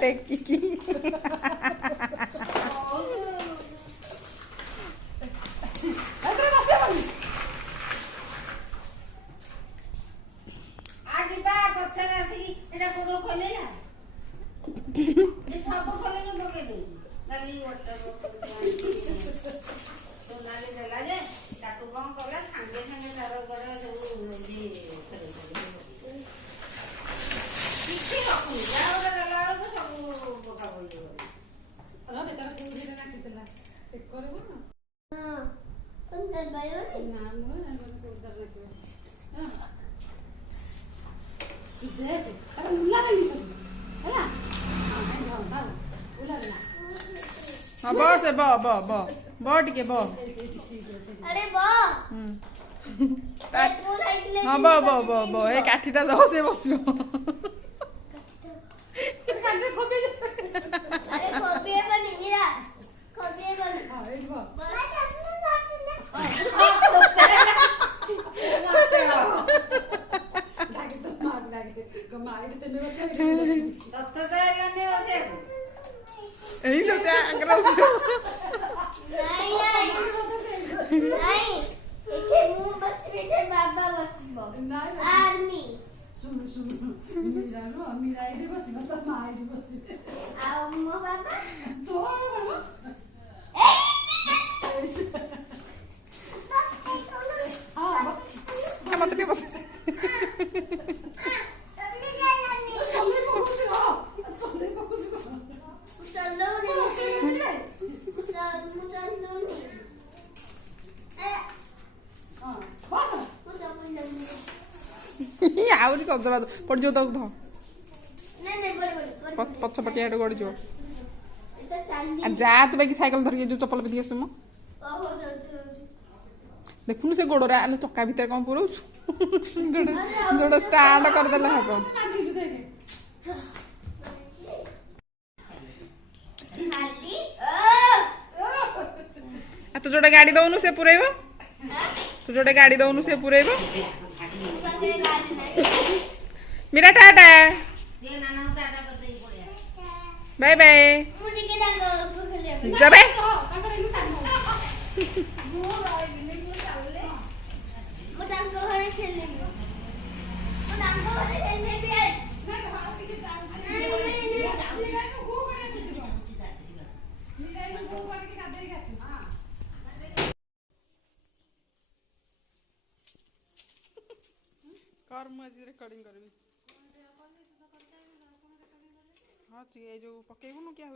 टेकिकी हाँ बस ब ब ब ब टिके ब अरे बा हाँ ब ब ब ब ए काठीटा दो से बसियो अरे खोबिए बनी मीरा खोबिए बनी यही तो से अग्रसियो नहीं इथे मुंह बचबे ते बाबा बचबो आर्मी मीरा एडी बसिबो त मा एडी बसिबो आ मो बाबा तो क्या मत नहीं बस आउरी सजबाद पड़ जो तक ध पछ पटिया गड़ी जो जा तू बाकी साइकिल धरिके जो चप्पल पिंधि आसु म देखुनु से गोड़रा आले चक्का भीतर कौन पुरौ जोड़ा स्टार्ट कर देला हबो तू जोड़ा गाड़ी दउनु से पुरैबो तू जोड़ा गाड़ी दउनु से पुरैबो मेरा टाटा बाय बाय जबे कर मैं रिकॉर्डिंग करबी हाँ ये जो पकेबु क्या हो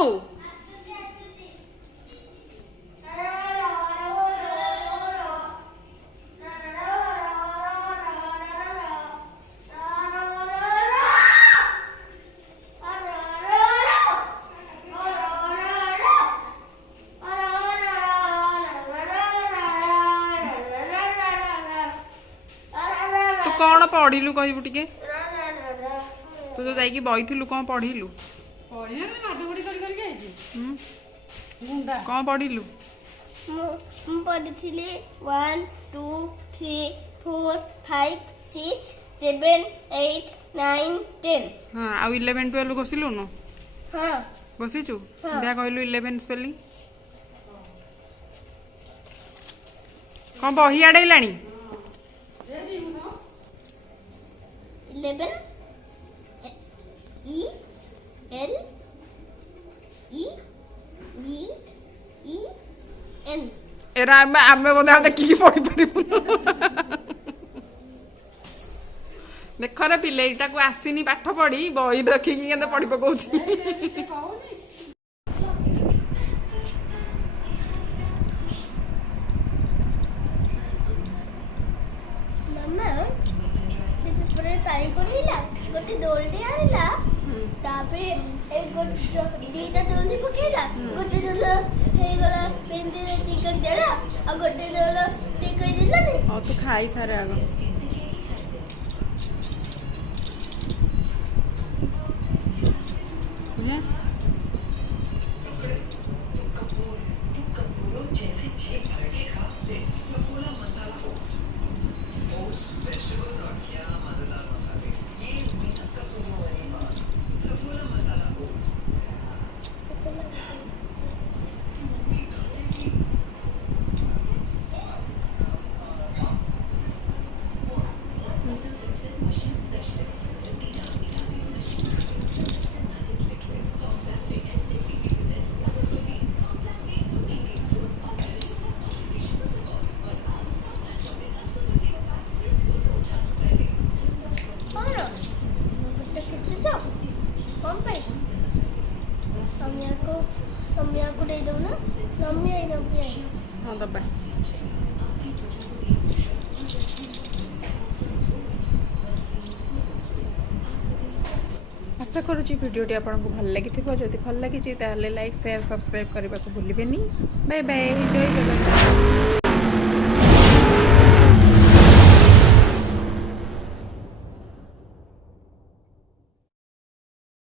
ତୁ କ'ଣ ପଢିଲୁ କହିବୁ ଟିକେ? ତୁ ତ ଯାଇକି ବଇଥିଲୁ କ'ଣ ପଢିଲୁ? ପଢିନାହାନ୍ତି ମାଡ ଗୁଡି କରି କରିକି ଆଇଛି ଗୁଣ୍ଡା କ'ଣ ପଢିଲୁ? ମୁଁ ପଢିଥିଲି 1 2 3 4 5 6 7 8 9 10। ହଁ ଆଉ 11 12 ଘୋଷିଲୁନୁ? ହଁ ଘୋଷିଛୁ? ହଁ। ଯାହା କହିଲୁ 11 ସ୍ପେଲିଂ କ'ଣ ବହି ଆଡ଼େଇଲାଣି? 11 E L E V E N। ଏରା ଆମେ ବୋଧେ ଆଉ ଦେଖିକି ପଢିପାରିବୁନୁ। ଦେଖରେ ପିଲେଟାକୁ ଆସିନି ପାଠ ପଢି ବହି ଦେଖିକି କେତେ ପଢି ପକଉଛି। ସେ କହୁନି ମାମା ସେ ପୁରା ପାଣି ପଡିଲା ଗୋଟେ ଦୋଳଟେ ଆଣିଲା ତାପରେ ଦିଟା ଦୋଳି ପକେଇଲା ଗୋଟେ ଦୋଳ ହେଇଗଲା ପିନ୍ଧି ଟିକଟ ଦେଲା ଆଉ ଗୋଟେ ଦୋଳ ଟିକଟ ଦେଲାନି। ହଉ ତୁ ଖାଇସାରେ ଆଗ। नमिया को दे दो ना। नमिया हाँ दबा। आशा करुँच भिडियोटी आपको भल लगी जदि भल लगी लाइक शेयर सब्सक्राइब करने को भूलें। बाय बाय, जय जगन्नाथ।